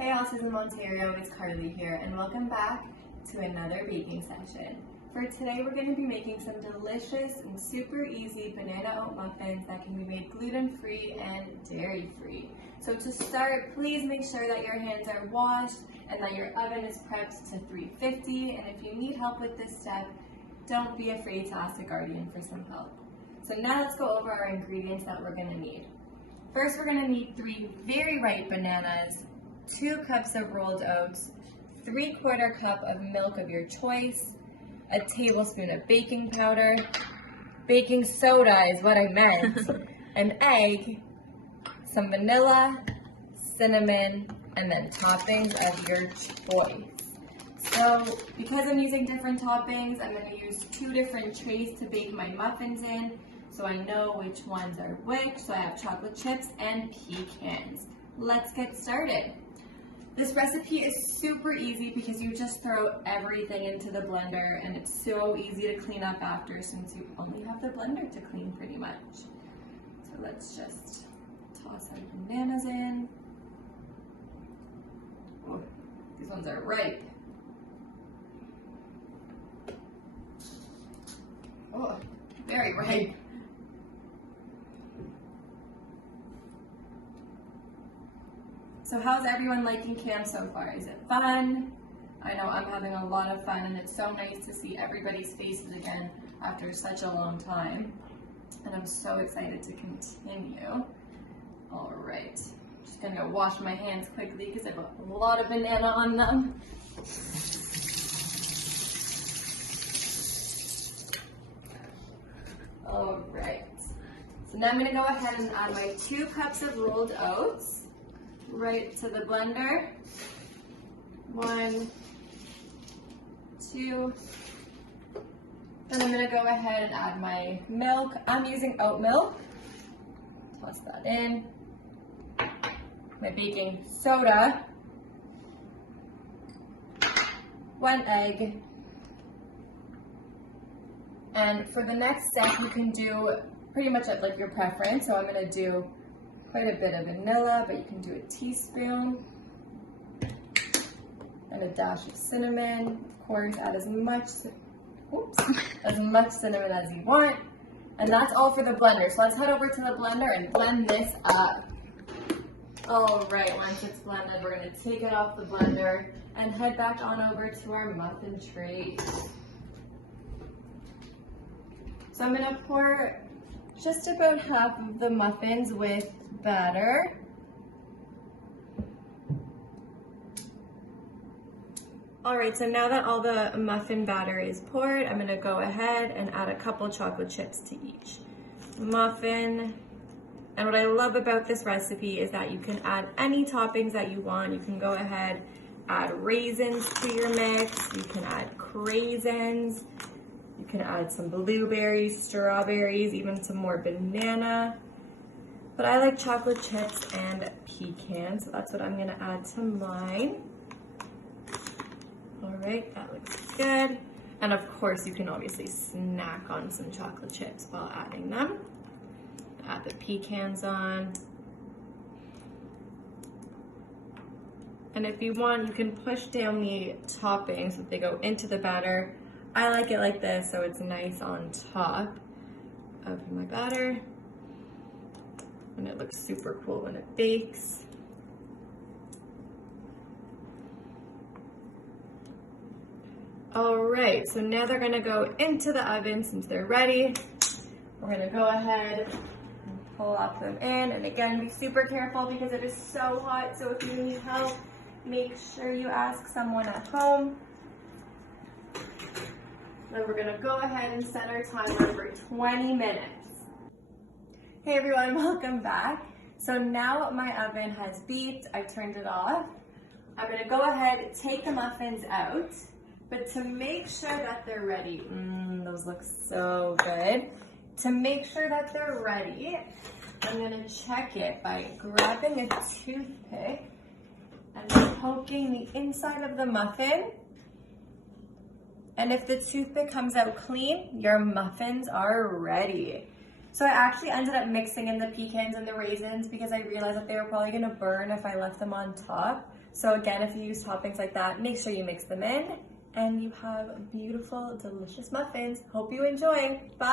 Hey Autism Ontario, it's Carly here and welcome back to another baking session. For today we're going to be making some delicious and super easy banana oat muffins that can be made gluten-free and dairy-free. So to start, please make sure that your hands are washed and that your oven is prepped to 350, and if you need help with this step, don't be afraid to ask a guardian for some help. So now let's go over our ingredients that we're going to need. First, we're going to need 3 very ripe bananas, 2 cups of rolled oats, 3/4 cup of milk of your choice, a tablespoon of baking powder, baking soda is what I meant, an egg, some vanilla, cinnamon, and then toppings of your choice. So because I'm using different toppings, I'm going to use 2 different trays to bake my muffins in, so I know which ones are which. So I have chocolate chips and pecans. Let's get started. This recipe is super easy because you just throw everything into the blender and it's so easy to clean up after since you only have the blender to clean pretty much. So let's just toss our bananas in. Oh, these ones are ripe. Oh, very ripe. So how's everyone liking camp so far? Is it fun? I know I'm having a lot of fun and it's so nice to see everybody's faces again after such a long time. And I'm so excited to continue. All right, just gonna go wash my hands quickly because I have a lot of banana on them. All right, so now I'm gonna go ahead and add my 2 cups of rolled oats right to the blender. 1, 2, and I'm gonna go ahead and add my milk. I'm using oat milk. Toss that in. My baking soda. 1 egg. And for the next step, you can do pretty much at like your preference. So I'm gonna do quite a bit of vanilla, but you can do a teaspoon and a dash of cinnamon. Of course, add as much cinnamon as you want. And that's all for the blender. So let's head over to the blender and blend this up. All right, once it's blended, we're gonna take it off the blender and head back on over to our muffin tray. So I'm gonna pour just about half of the muffins with batter. All right, so now that all the muffin batter is poured, I'm gonna go ahead and add a couple chocolate chips to each muffin. And what I love about this recipe is that you can add any toppings that you want. You can go ahead, add raisins to your mix. You can add craisins. You can add some blueberries, strawberries, even some more banana. But I like chocolate chips and pecans, so that's what I'm gonna add to mine. All right, that looks good. And of course, you can obviously snack on some chocolate chips while adding them. Add the pecans on. And if you want, you can push down the toppings so they go into the batter. I like it like this, so it's nice on top of my batter. And it looks super cool when it bakes. All right, so now they're gonna go into the oven since they're ready. We're gonna go ahead and pull up them in. And again, be super careful because it is so hot. So if you need help, make sure you ask someone at home. Then we're gonna go ahead and set our timer for 20 minutes. Hey everyone, welcome back. So now my oven has beeped, I turned it off. I'm gonna go ahead, take the muffins out, but to make sure that they're ready, those look so good. To make sure that they're ready, I'm gonna check it by grabbing a toothpick and poking the inside of the muffin. And if the toothpick comes out clean, your muffins are ready. So I actually ended up mixing in the pecans and the raisins because I realized that they were probably gonna burn if I left them on top. So again, if you use toppings like that, make sure you mix them in and you have beautiful, delicious muffins. Hope you enjoy. Bye.